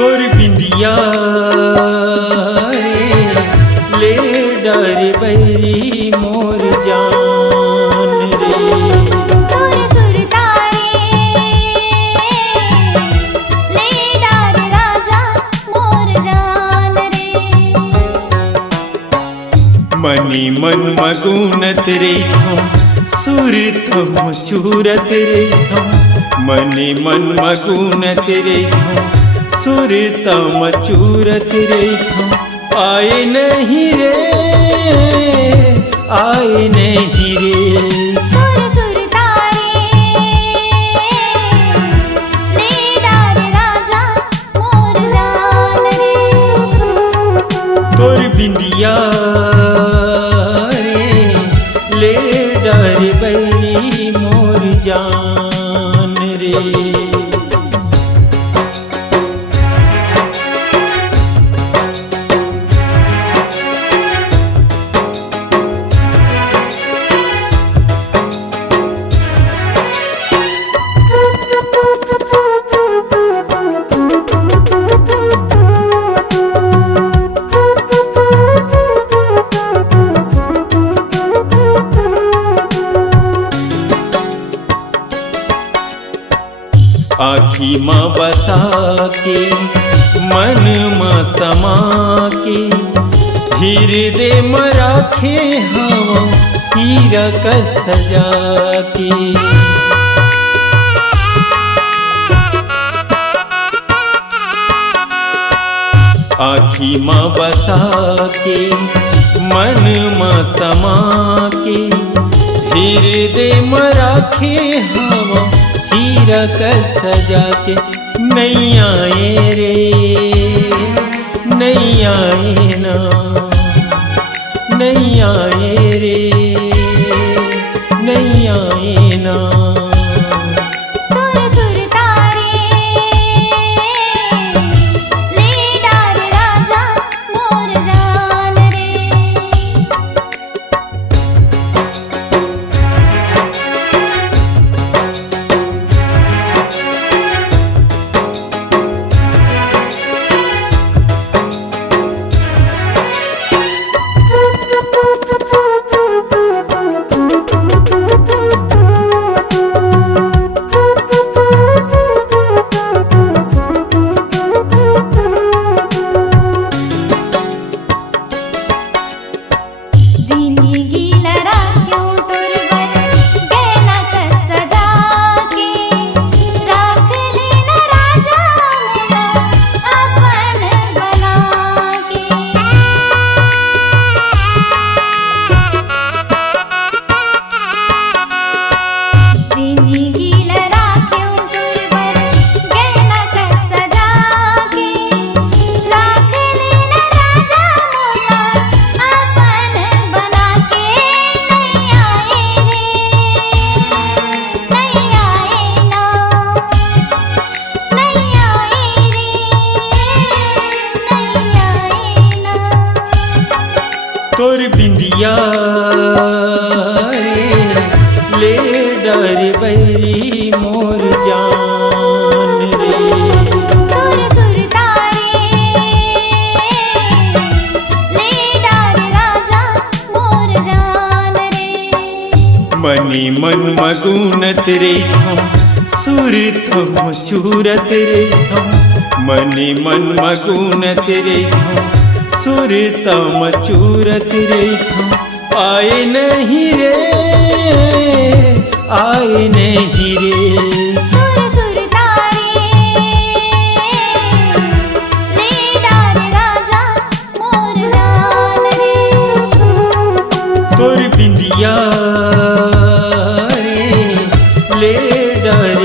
तोर बिंदिया ले डर बैरी मोर जान रे। तोर सुरतारे ले डार राजा मोर जान रे। मनी मन मगुनत रे सुर थम चूरत रे मनी मन मगुनत रे सुर तम चूरत रे आए नहीं रे आए नहीं रे। तोर सुरतारे ले डार राजा मोर जान रे। तोर बिंदिया रे ले डर बैरी मोर जान रे। आखी माँ बसा के मन माँ समा के हृदय में राखे हवा हीरा का सजा के। आखी माँ बसा के मन माँ समा के हृदय में राखे हवा हीरा का सजा के। नहीं आए रे नहीं आए ना नहीं आए रे नहीं आए ना। तोर सुरतारे ले डार राजा मोर जान रे। तोर बिंदिया ले डर बैरी मोर जान रे। तोर सुरतारे ले डार राजा मोर जान रे। मनी मन मगुनत रे सुर थम चूरत रे मनी मन मगुनत रे सुर तम चूरत रे आए नहीं रे आए नहीं रे। तोर सुरतारे ले डार राजा मोर जान रे। तोर बिंदिया रे ले डर